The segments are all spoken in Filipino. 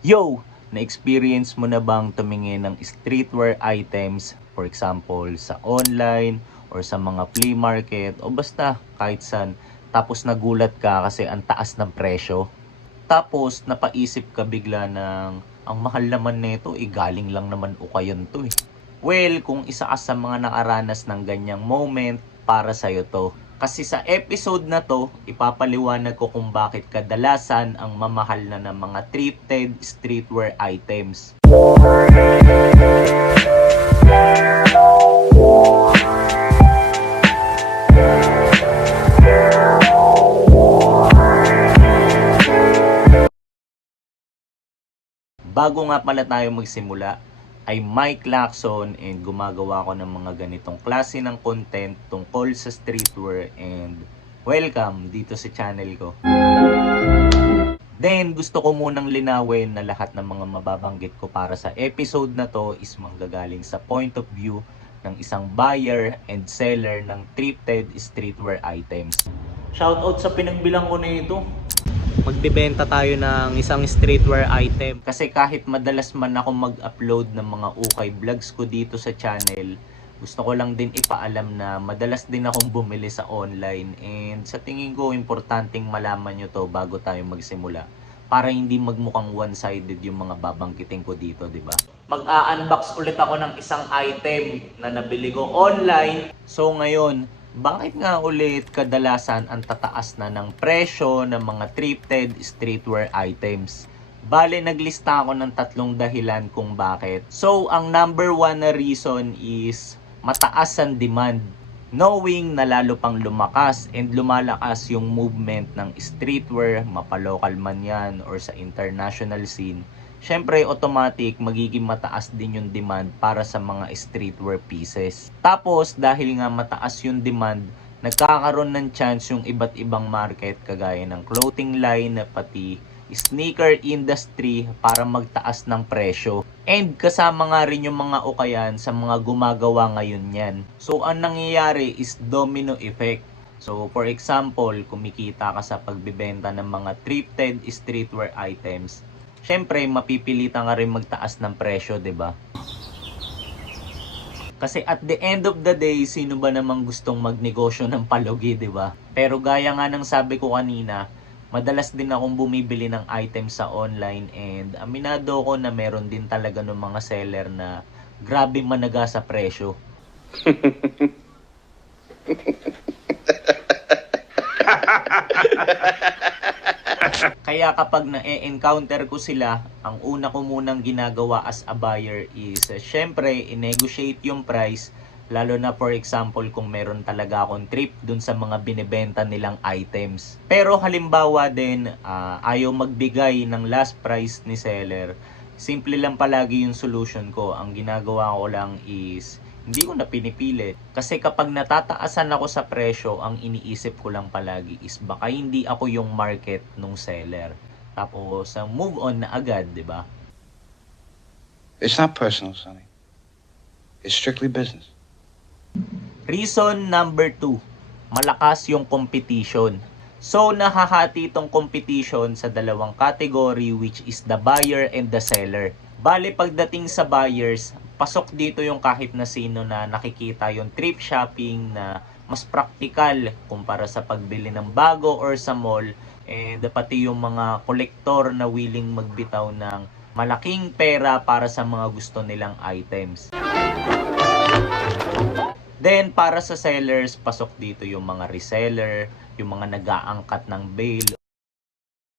Yo! Na-experience mo na bang tumingin ng streetwear items, for example, sa online or sa mga flea market o basta kahit saan, tapos nagulat ka kasi ang taas ng presyo? Tapos napaisip ka bigla ng ang mahal naman nito, galing lang naman ukayon to eh. Well, kung isa ka sa mga nakaranas ng ganyang moment, para sa'yo to. Kasi sa episode na to, ipapaliwanag ko kung bakit kadalasan ang mamahal na ng mga thrifted streetwear items. Bago nga pala tayo magsimula, ay Mike Lacson and gumagawa ko ng mga ganitong klase ng content tungkol sa streetwear and welcome dito sa channel ko. Then, gusto ko munang linawin na lahat ng mga mababanggit ko para sa episode na to is manggagaling sa point of view ng isang buyer and seller ng thrifted streetwear items. Shoutout sa pinagbilang ko na ito. Magbebenta tayo ng isang streetwear item. Kasi kahit madalas man ako mag-upload ng mga ukay vlogs ko dito sa channel, gusto ko lang din ipaalam na madalas din akong bumili sa online. And sa tingin ko, importanteng malaman nyo to bago tayo magsimula. Para hindi magmukhang one-sided yung mga babanggitin ko dito, di ba? Mag-a-unbox ulit ako ng isang item na nabili ko online. So ngayon, bakit nga ulit kadalasan ang tataas na ng presyo ng mga thrifted streetwear items? Bale, naglista ako ng 3 dahilan kung bakit. So, ang number 1 na reason is mataas ang demand. Knowing na lalo pang lumakas and lumalakas yung movement ng streetwear, mapalocal man yan or sa international scene, syempre automatic magiging mataas din yung demand para sa mga streetwear pieces. Tapos dahil nga mataas yung demand, nagkakaroon ng chance yung iba't ibang market kagaya ng clothing line pati sneaker industry para magtaas ng presyo. And kasama nga rin yung mga ukayan sa mga gumagawa ngayon yan. So ang nangyayari is domino effect. So for example, kumikita ka sa pagbebenta ng mga thrifted streetwear items, syempre mapipilitan ka rin magtaas ng presyo, 'di ba? Kasi at the end of the day, sino ba namang gustong magnegosyo ng palugi, 'di ba? Pero gaya nga ng sabi ko kanina, madalas din akong bumibili ng items sa online and aminado ko na meron din talaga ng mga seller na grabe managa sa presyo. Kaya kapag na-encounter ko sila, ang una ko munang ginagawa as a buyer is syempre i-negotiate yung price, lalo na for example kung meron talaga akong trip dun sa mga binibenta nilang items. Pero halimbawa din ayaw magbigay ng last price ni seller, simple lang palagi yung solution ko. Ang ginagawa ko lang is hindi ko na pinipilit. Kasi kapag natataasan ako sa presyo, ang iniisip ko lang palagi is baka hindi ako yung market nung seller. Tapos, move on na agad, di ba? It's not personal, Sonny. It's strictly business. Reason number 2, malakas yung competition. So, nahahati itong competition sa dalawang category which is the buyer and the seller. Bale, pagdating sa buyers, pasok dito yung kahit na sino na nakikita yung thrift shopping na mas praktikal kumpara sa pagbili ng bago or sa mall, and pati yung mga kolektor na willing magbitaw ng malaking pera para sa mga gusto nilang items. Then, para sa sellers, pasok dito yung mga reseller, yung mga nag-aangkat ng bail,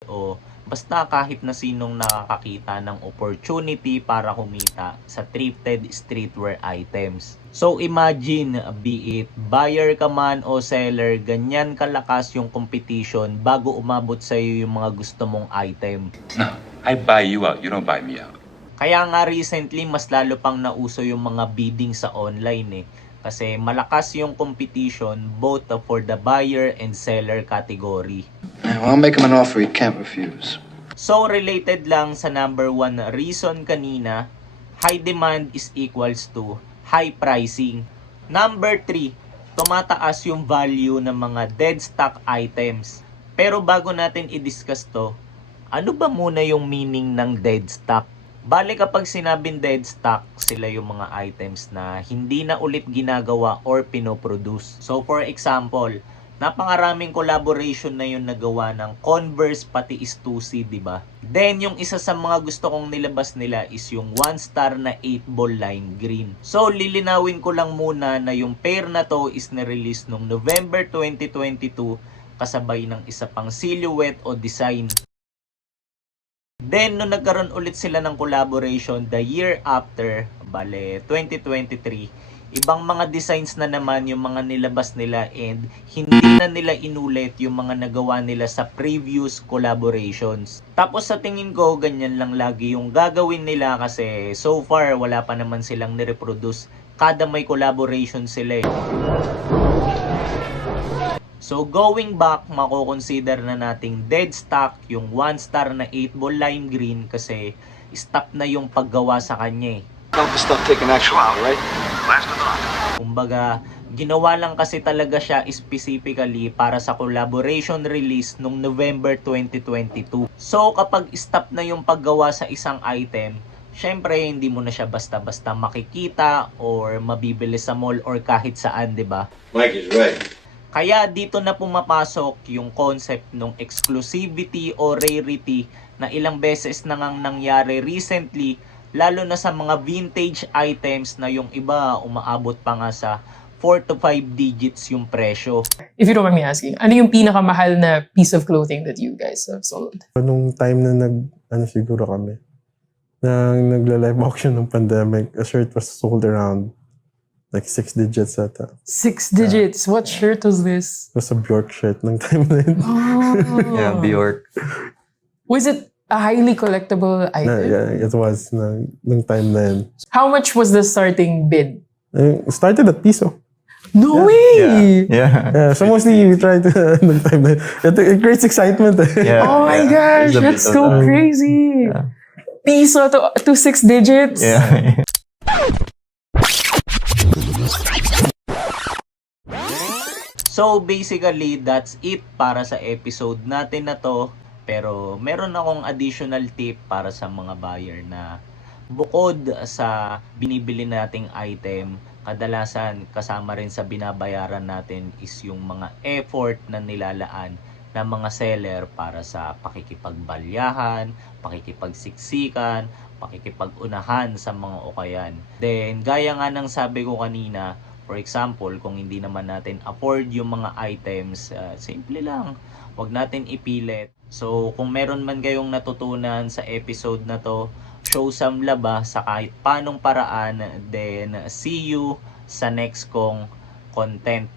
o basta kahit na sinong nakakakita ng opportunity para kumita sa thrifted streetwear items. So imagine, be it buyer ka man o seller, ganyan kalakas yung competition bago umabot sa iyo yung mga gusto mong item. No, I buy you out. You don't buy me out. Kaya nga recently, mas lalo pang nauso yung mga bidding sa online eh. Kasi malakas yung competition both for the buyer and seller category. I'll make him an offer he can't refuse. So related lang sa number 1 reason kanina, high demand is equals to high pricing. Number 3, tumataas yung value ng mga dead stock items. Pero bago natin i-discuss to, Ano ba muna yung meaning ng dead stock? Bale kapag sinabing dead stock, sila yung mga items na hindi na ulit ginagawa or pinoproduce. So for example, napakaraming collaboration na yung nagawa ng Converse pati Stussy, di ba? Then yung isa sa mga gusto kong nilabas nila is yung 1-star na 8-ball lime green. So lilinawin ko lang muna na yung pair na to is na-release noong November 2022 kasabay ng isa pang silhouette o design. Then, nung nagkaroon ulit sila ng collaboration the year after, bale, 2023, ibang mga designs na naman yung mga nilabas nila and hindi na nila inulit yung mga nagawa nila sa previous collaborations. Tapos sa tingin ko, ganyan lang lagi yung gagawin nila kasi so far, wala pa naman silang nireproduce kada may collaboration sila eh. So going back, mako-consider na nating dead stock yung 1-star na 8-ball lime green kasi stop na yung paggawa sa kanya eh. Don't stop taking action, all right? Kumbaga, ginawa lang kasi talaga siya specifically para sa collaboration release nung November 2022. So kapag stop na yung paggawa sa isang item, syempre hindi mo na siya basta-basta makikita or mabibili sa mall or kahit saan, 'di ba? Mike is right. Kaya dito na pumapasok yung concept ng exclusivity o rarity na ilang beses na ngang nangyari recently, lalo na sa mga vintage items na yung iba umaabot pa nga sa 4 to 5 digits yung presyo. If you don't mind me asking, ano yung pinakamahal na piece of clothing that you guys have sold? Nung time na siguro kami, na nagla-live auction ng pandemic, a shirt was sold around like 6 digits ata. 6 digits. What shirt was this? It was a Bjork shirt ng time na yun. Oh. Yeah, Bjork. Was it a highly collectible item? Yeah, it was ng time na yun. How much was the starting bid? It started at piso. No way! Yeah. Yeah, so mostly we try to, ng time na yun. It creates excitement. Yeah. Oh my There's gosh, a bit that's of so that. crazy. Yeah. Piso to 6 digits? Yeah. So basically, that's it para sa episode natin na to. Pero meron akong additional tip para sa mga buyer na bukod sa binibili nating item, kadalasan kasama rin sa binabayaran natin is yung mga effort na nilalaan ng mga seller para sa pakikipagbalyahan, pakikipagsiksikan, pakikipag-unahan sa mga okayan. Then, gaya nga ng sabi ko kanina, for example, kung hindi naman natin afford yung mga items, simple lang, wag natin ipilit. So, kung meron man kayong natutunan sa episode na to, show some love sa kahit panong paraan, then see you sa next kong content.